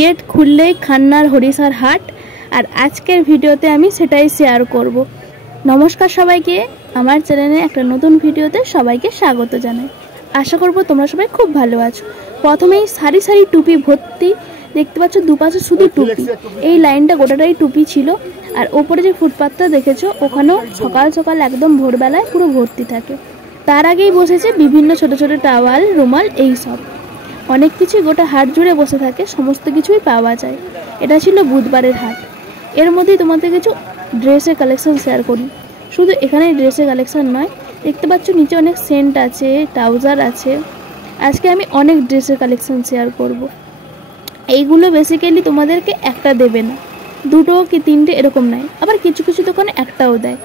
Gate खुललेই খান্নার হরিষার হাট। আর আজকের ভিডিওতে আমি সেটাই শেয়ার করব। নমস্কার সবাইকে, আমার চ্যানেলে একটা নতুন ভিডিওতে সবাইকে স্বাগত জানাই। আশা করব তোমরা সবাই খুব ভালো আছো। প্রথমেই সারি সারি টুপি ভর্তি দেখতে পাচ্ছ, দুপাশে শুধু টুপি। এই লাইনটা গোটাটাই টুপি ছিল। আর ওপরে যে ফুটপাথটা দেখেছো, ওখানেও সকাল সকাল একদম ভোরবেলায় পুরো ভর্তি থাকে। তার আগেই বসেছে বিভিন্ন ছোট ছোট টাওয়াল, রুমাল, এই সব অনেক কিছু গোটা হাট জুড়ে বসে থাকে, সমস্ত কিছুই পাওয়া যায়। এটা ছিল বুধবারের হাট। এর মধ্যেই তোমাদের কিছু ড্রেসের কালেকশন শেয়ার করি। শুধু এখানে ড্রেসের কালেকশন নয়, দেখতে পাচ্ছ নিচে অনেক সেন্ট আছে, ট্রাউজার আছে। আজকে আমি অনেক ড্রেসের কালেকশন শেয়ার করব। এইগুলো বেসিক্যালি তোমাদেরকে একটা দেবে না, দুটো কি তিনটে এরকম নয়, আবার কিছু কিছু দোকানে একটাও দেয়।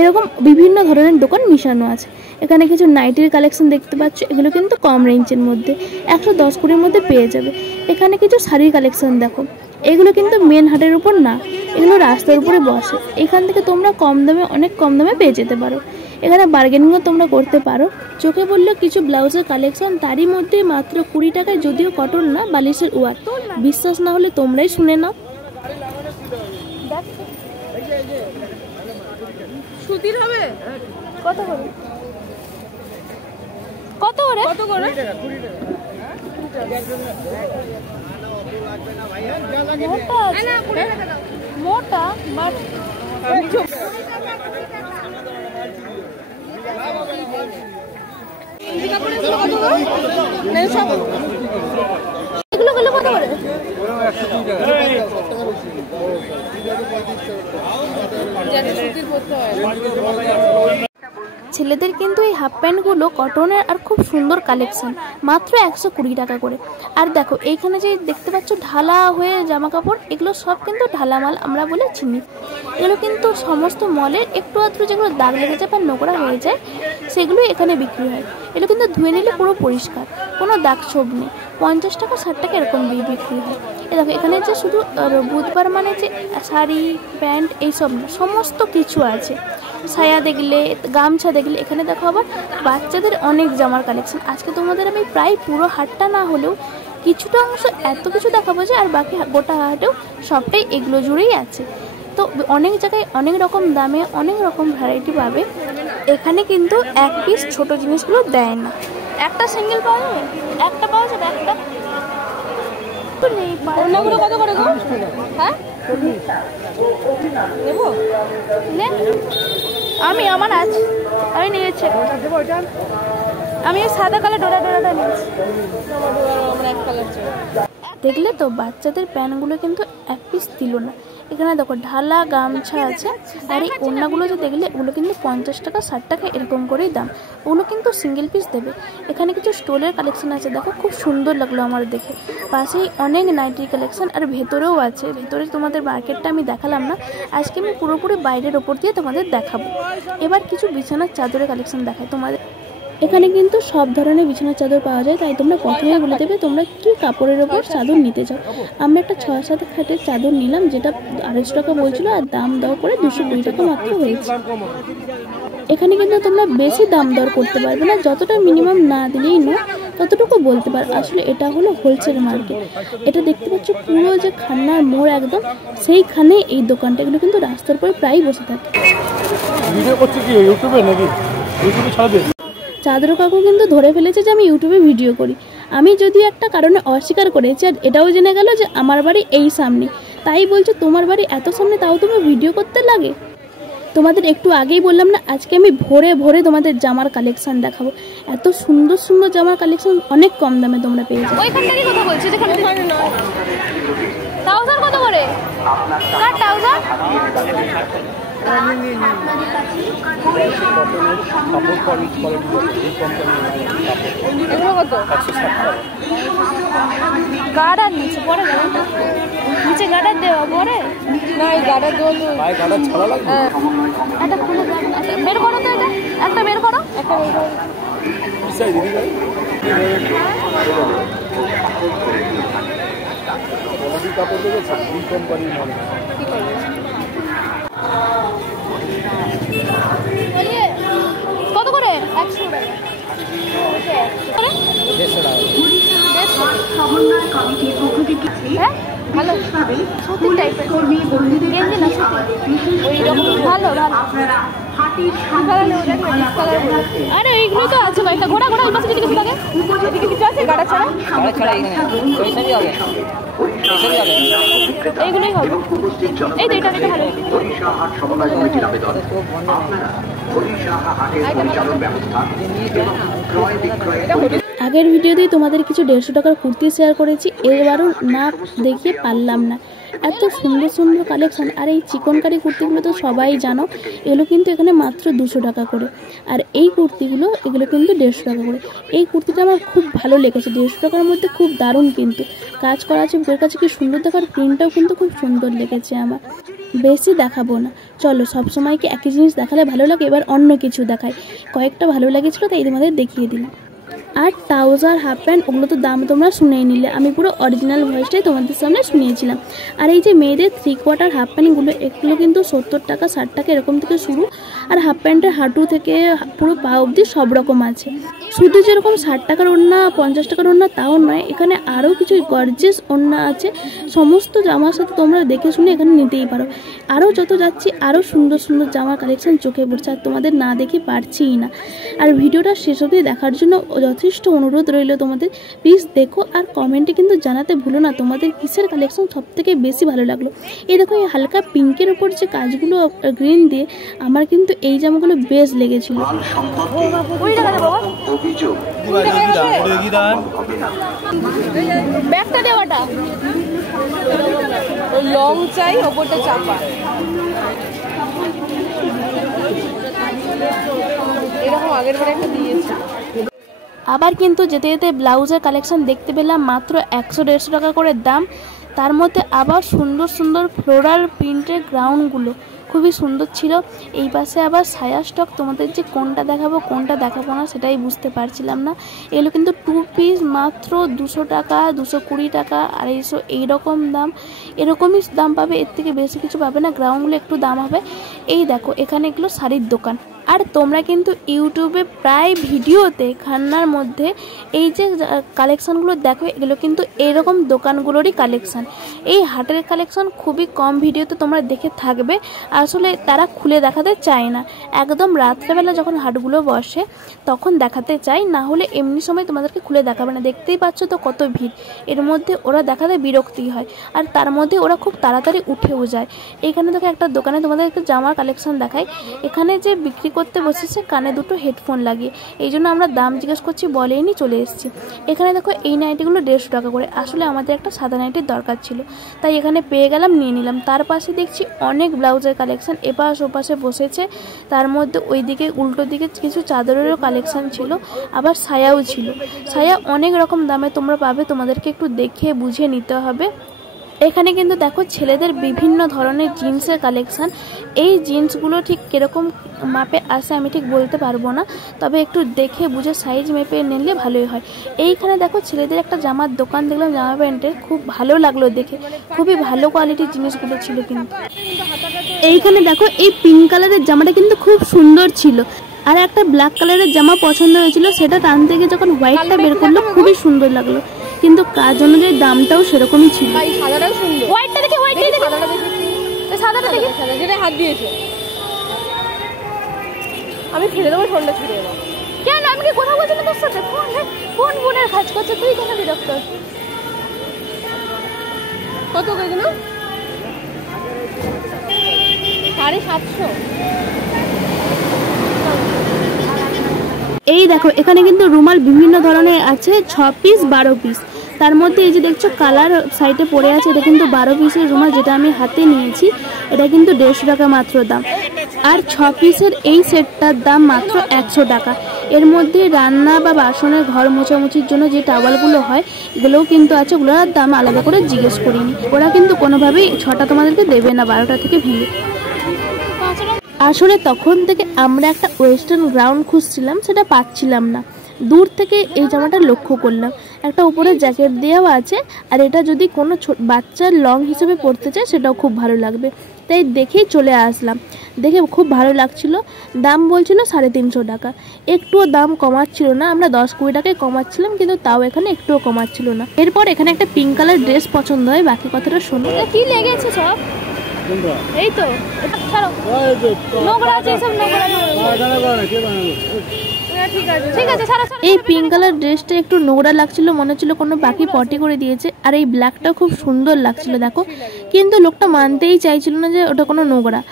এরকম বিভিন্ন ধরনের দোকান মিশানো আছে। এখানে কিছু নাইটির কালেকশন দেখতে পাচ্ছ, এগুলো কিন্তু কম রেঞ্জের মধ্যে 110-20 মধ্যে পেয়ে যাবে। এখানে কিছু শাড়ির কালেকশন দেখো, এগুলো কিন্তু মেন হাটের উপর না, এগুলো রাস্তার উপরে বসে। এখান থেকে তোমরা কম দামে, অনেক কম দামে পেয়ে যেতে পারো। এখানে বার্গেনিংও তোমরা করতে পারো। চোখে বললে কিছু ব্লাউজের কালেকশন, তারই মধ্যে মাত্র 20 টাকায়, যদিও কটন না, বালিশের ওয়ার। বিশ্বাস না হলে তোমরাই শুনে নাও। সুতির হবে কত করে? কত করে? কত করে? মোটা বাট এগুলো কত করে? ছেলেদের কিন্তু এই হাফ প্যান্টগুলো কটনের আর খুব সুন্দর কালেকশন, মাত্র 120 টাকা করে। আর দেখো এইখানে যে দেখতে পাচ্ছ ঢালা হয়ে জামা কাপড়, এগুলো সব কিন্তু ঢালা মাল আমরা বলে চিনি। এগুলো কিন্তু সমস্ত মলের একটু আধটু যেগুলো দাগ লেগে যায় বা নোংরা হয়ে যায়, সেগুলোই এখানে বিক্রি হয়। এগুলো কিন্তু ধুয়ে নিলে পুরো পরিষ্কার, কোনো দাগ ছোপ নেই। 50 টাকা 60 টাকা এরকম বিক্রি হয়। এ দেখো এখানে যে শুধু বুধবার মানে যে শাড়ি প্যান্ট এইসব না, সমস্ত কিছু আছে। সায়া দেখলে, গামছা দেখলে, এখানে দেখো আবার বাচ্চাদের অনেক জামার কালেকশন। আজকে তোমাদের আমি প্রায় পুরো হাটটা না হলেও কিছুটা অংশ এত কিছু দেখাবো যে, আর বাকি গোটা হাটেও সবটাই এগুলো জুড়েই আছে। তো অনেক জায়গায় অনেক রকম দামে অনেক রকম ভ্যারাইটি পাবে। এখানে কিন্তু এক পিস ছোট জিনিসগুলো দেয় না, একটা সিঙ্গেল পাওয়া যাবে, একটা পাওয়া যাবে, একটা নেই। অন্যগুলো কত করে গো? হ্যাঁ নেবো নে, আমি আমার আছে, আমি নিয়েছি। আমি সাদা কালার ডোরাটা নিয়েছি। দেখলে তো বাচ্চাদের প্যান্টগুলো কিন্তু এক পিস দিল না। এখানে দেখো ঢালা গামছা আছে। আর এই ওড়নাগুলো যে দেখলে, ওগুলো কিন্তু 50 টাকা 60 টাকা এরকম করেই দাম। ওগুলো কিন্তু সিঙ্গেল পিস দেবে। এখানে কিছু স্টোলের কালেকশন আছে, দেখো খুব সুন্দর লাগলো আমার দেখে। পাশেই অনেক নাইটির কালেকশন, আর ভেতরেও আছে। ভেতরে তোমাদের মার্কেটটা আমি দেখালাম না, আজকে আমি পুরোপুরি বাইরের ওপর দিয়ে তোমাদের দেখাবো। এবার কিছু বিছানার চাদরের কালেকশন দেখায় তোমাদের। এখানে কিন্তু সব ধরনের বিছানার চাদর পাওয়া যায়, তাই তোমরা প্রথমে বলে দেবে তোমরা কি কাপড়ের ওপর চাদর নিতে চাও। আমরা একটা 6-7 খাটের চাদর নিলাম, যেটা 250 টাকা বলছিল, আর দাম দর করে 220 টাকা মাত্র হয়েছে। এখানে কিন্তু তোমরা বেশি দাম দর করতে পারবে না, যতটা মিনিমাম না দিলেই নয় ততটুকু বলতে পার। আসলে এটা হলো হোলসেল মার্কেট। এটা দেখতে পাচ্ছ পুরো যে খান্নার মোড় একদম, সেইখানে এই দোকানটা। এগুলো কিন্তু রাস্তার পরে প্রায় বসে থাকে। ভিডিও করছে কি ইউটিউবে নাকি? ইউটিউবে ছাড়বে। চাদর কাকু কিন্তু ধরে ফেলেছে যে আমি ইউটিউবে ভিডিও করি। আমি যদিও একটা কারণে অস্বীকার করেছি, আর এটাও জেনে গেল যে আমার বাড়ি এই সামনে, তাই বলছে তোমার বাড়ি এত সামনে, তাও তুমি ভিডিও করতে লাগে। তোমাদের একটু আগেই বললাম না, আজকে আমি ভোরে ভোরে তোমাদের জামার কালেকশন দেখাবো। এত সুন্দর সুন্দর জামার কালেকশন অনেক কম দামে তোমরা পেয়ে যাবে। ওইখানটারই কথা বলছি, যেখানে ট্রাউজার কত করে? কার ট্রাউজার? গার্ডার নিচে পরে, নিচে গার্ডার দেওয়া পরে না, এই গার্ডার দেওয়া তো গার্ডার ছাড়া লাগবে। একটা খুলে বের করো তো, এটা একটা বের করো, একটা বের করো। কাপড় দেখেছে এই কোম্পানির মনে কত করে? 100 টাকা। সমন্বয় কমিটির পক্ষ থেকে হ্যাঁ ভালো সুতির টাইপের গেঞ্জি না সুতি ওই রকম ভালো আরে এইগুলো তো আছে ভাই, ঘোড়া ঘোড়া ওই পাশে কিছু কিছু থাকে, এদিকে কিছু আছে গাড়া ছাড়া এইগুলোই হবে। এই তো এটা ভালো। আগের ভিডিওতেই তোমাদের কিছু 150 টাকার কুর্তি শেয়ার করেছি, এবারও না দেখিয়ে পারলাম না। এত সুন্দর সুন্দর কালেকশান। আর এই চিকনকারি কুর্তিগুলো তো সবাই জানো, এগুলো কিন্তু এখানে মাত্র 200 টাকা করে। আর এই কুর্তিগুলো এগুলো কিন্তু 150 টাকা করে। এই কুর্তিটা আমার খুব ভালো লেগেছে, 150 টাকার মধ্যে খুব দারুণ, কিন্তু কাজ করা আছে, বুকের কাছে কি সুন্দর দেখার, প্রিন্টটাও কিন্তু খুব সুন্দর লেগেছে আমার। বেশি দেখাবো না, চলো সবসময় কি একই জিনিস দেখালে ভালো লাগে, এবার অন্য কিছু দেখাই। কয়েকটা ভালো লেগেছিলো তাই তোমাদের দেখিয়ে দিলাম। আর ট্রাউজার হাফ প্যান্ট ওগুলো তো দাম তোমরা শুনেই নিলে, আমি পুরো অরিজিনাল ভয়েসটাই তোমাদের সামনে শুনিয়েছিলাম। আর এই যে মেয়েদের 3/4 হাফ প্যান্টগুলো, এগুলো কিন্তু 70 টাকা 60 টাকা এরকম থেকে শুরু। আর হাফ প্যান্টের হাঁটু থেকে পুরো পা অবধি সব রকম আছে। শুধু যেরকম 60 টাকার ওড়না 50 টাকার ওড়না তাও নয়, এখানে আরও কিছু গর্জিয়াস ওড়না আছে। সমস্ত জামার সাথে তোমরা দেখে শুনে এখানে নিতেই পারো। আরও যত যাচ্ছি আরও সুন্দর সুন্দর জামার কালেকশান চোখে পড়ছে, আর তোমাদের না দেখে পারছিই না। আর ভিডিওটা শেষ অবধি দেখার জন্য যথেষ্ট অনুরোধ রইল তোমাদের, প্লিজ দেখো আর কমেন্টে কিন্তু জানাতে ভুলো না তোমাদের কিসের কালেকশন সব থেকে বেশি ভালো লাগলো। এই দেখো এই হালকা পিঙ্কের ওপর যে কাজগুলো গ্রিন দিয়ে, আমার কিন্তু এই জামাগুলো বেশ লেগেছিল। ব্যাগটা দেওয়াটা লং চাই, ওপরটা চাপা, এরকম আগের বারে একটা দিয়েছে। আবার কিন্তু যেতে যেতে ব্লাউজের কালেকশন দেখতে পেলাম মাত্র 100-150 টাকা করে দাম। তার মধ্যে আবার সুন্দর সুন্দর ফ্লোরাল প্রিন্টের গ্রাউন্ডগুলো খুবই সুন্দর ছিল। এই পাশে আবার সায়া স্টক, তোমাদের যে কোনটা দেখাবো কোনটা দেখাবো না সেটাই বুঝতে পারছিলাম না। এগুলো কিন্তু 2 পিস মাত্র 200 টাকা, 220 টাকা, 250 এইরকম দাম। এরকমই দাম পাবে, এর থেকে বেশি কিছু পাবে না। গ্রাউন্ডগুলো একটু দাম হবে। এই দেখো এখানে এগুলো শাড়ির দোকান। আর তোমরা কিন্তু ইউটিউবে প্রায় ভিডিওতে খান্নার মধ্যে এই যে কালেকশানগুলো দেখো, এগুলো কিন্তু এইরকম দোকানগুলোরই কালেকশান। এই হাটের কালেকশান খুবই কম ভিডিওতে তোমরা দেখে থাকবে, আসলে তারা খুলে দেখাতে চায় না। একদম রাত্রেবেলা যখন হাটগুলো বসে তখন দেখাতে চাই, না হলে এমনি সময় তোমাদেরকে খুলে দেখাবে না। দেখতেই পাচ্ছ তো কত ভিড়, এর মধ্যে ওরা দেখাতে বিরক্তি হয়, আর তার মধ্যে ওরা খুব তাড়াতাড়ি উঠেও যায়। এইখানে দেখো একটা দোকানে তোমাদেরকে জামার কালেকশান দেখায়। এখানে যে বিক্রি করতে বসেছে কানে দুটো হেডফোন লাগিয়ে, এই জন্য আমরা দাম জিজ্ঞেস করছি বলেইনি চলে এসেছি। এখানে দেখো এই নাইটিগুলো 150 টাকা করে। আসলে আমাদের একটা সাদা নাইটির দরকার ছিল, তাই এখানে পেয়ে গেলাম, নিয়ে নিলাম। তার পাশে দেখছি অনেক ব্লাউজের কালেকশান এপাশ ওপাশে বসেছে। তার মধ্যে ওইদিকে উল্টো দিকে কিছু চাদরেরও কালেকশান ছিল, আবার সায়াও ছিল। সায়া অনেক রকম দামে তোমরা পাবে, তোমাদেরকে একটু দেখে বুঝে নিতে হবে। এখানে কিন্তু দেখো ছেলেদের বিভিন্ন ধরনের জিন্সের কালেকশান। এই জিন্সগুলো ঠিক কীরকম মাপে আসে আমি ঠিক বলতে পারবো না, তবে একটু দেখে বুঝে সাইজ মেপে নিলে ভালোই হয়। এইখানে দেখো ছেলেদের একটা জামার দোকান দেখলাম, জামা প্যান্টের, খুব ভালো লাগলো দেখে, খুবই ভালো কোয়ালিটির জিনিসগুলো ছিল। কিন্তু এইখানে দেখো এই পিঙ্ক কালারের জামাটা কিন্তু খুব সুন্দর ছিল। আর একটা ব্ল্যাক কালারের জামা পছন্দ হয়েছিল, সেটা টানতে গিয়ে যখন হোয়াইটটা বের করলো খুবই সুন্দর লাগলো, কিন্তু কাজ অনুযায়ী দামটাও সেরকমই ছিল। সাদাটাও সুন্দর, হোয়াইটটা দেখে, হোয়াইটটা দেখে, সাদাটা দেখে, যেটা হাত দিয়েছে। আমি ফেলে দেবো, ফোনটা ছুড়ে দেবো। কেন আমি কি কথা বলছি না তোর সাথে? ফোন বোনের কাজ করছে, তুই কেন বিরক্ত? কত করে না? 750। এই দেখো এখানে কিন্তু রুমাল বিভিন্ন ধরনের আছে, 6 পিস 12 পিস। তার মধ্যে এই যে দেখছো কালার সাইডে পড়ে আছে, এটা কিন্তু 12 পিসের রুমাল, যেটা আমি হাতে নিয়েছি। এটা কিন্তু 150 টাকা মাত্র দাম। আর 6 পিসের এই সেটটার দাম মাত্র 100 টাকা। এর মধ্যে রান্না বা বাসনের ঘর মোছামুছির জন্য যে টাওয়ালগুলো হয় এগুলোও কিন্তু আছে, ওগুলোর দাম আলাদা করে জিজ্ঞেস করিনি। ওরা কিন্তু কোনোভাবেই 6টা তোমাদেরকে দেবে না 12টা থেকে ভেঙে। আসলে তখন থেকে আমরা একটা ওয়েস্টার্ন গ্রাউন্ড খুঁজছিলাম, সেটা পাচ্ছিলাম না। দূর থেকে এই জামাটা লক্ষ্য করলাম, একটা উপরে জ্যাকেট দেওয়াও আছে। আর এটা যদি কোনো বাচ্চার লং হিসেবে পরতে চায় সেটাও খুব ভালো লাগবে, তাই দেখেই চলে আসলাম। দেখে খুব ভালো লাগছিল। দাম বলছিল 350 টাকা, একটুও দাম কমাচ্ছিল না। আমরা 10-20 টাকায় কমাচ্ছিলাম, কিন্তু তাও এখানে একটুও কমাচ্ছিল না। এরপর এখানে একটা পিঙ্ক কালার ড্রেস পছন্দ হয়, বাকি কথাটা শোনো। কি লেগেছে সব? এই তো ছাড়ো, নোংরা আছে সব, নোংরা। ঠিক আছে ছাড়ো। এই পিঙ্ক কালার ড্রেসটা একটু নোংরা লাগছিল, মনে হচ্ছিল কোনো পাখি পটি করে দিয়েছে। আর এই ব্ল্যাকটা খুব সুন্দর লাগছিল দেখো, কিন্তু লোকটা মানতেই চাইছিল না যে ওটা কোনো নোংরা।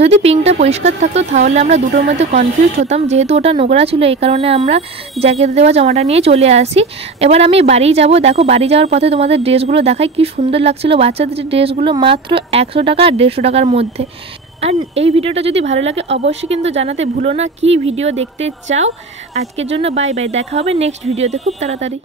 যদি পিঙ্কটা পরিষ্কার থাকতো তাহলে আমরা দুটোর মধ্যে কনফিউজ হতাম, যেহেতু ওটা নোংরা ছিল এই কারণে আমরা জ্যাকেট দেওয়া জামাটা নিয়ে চলে আসি। এবার আমি বাড়ি যাব। দেখো বাড়ি যাওয়ার পথে তোমাদের ড্রেসগুলো দেখাই, কি সুন্দর লাগছিল বাচ্চাদের ড্রেসগুলো, মাত্র 100 টাকা আর 150 টাকার মধ্যে। আর এই ভিডিওটা যদি ভালো লাগে অবশ্যই কিন্তু জানাতে ভুলো না কি ভিডিও দেখতে চাও। আজকের জন্য বাই বাই, দেখা হবে নেক্সট ভিডিওতে খুব তাড়াতাড়ি।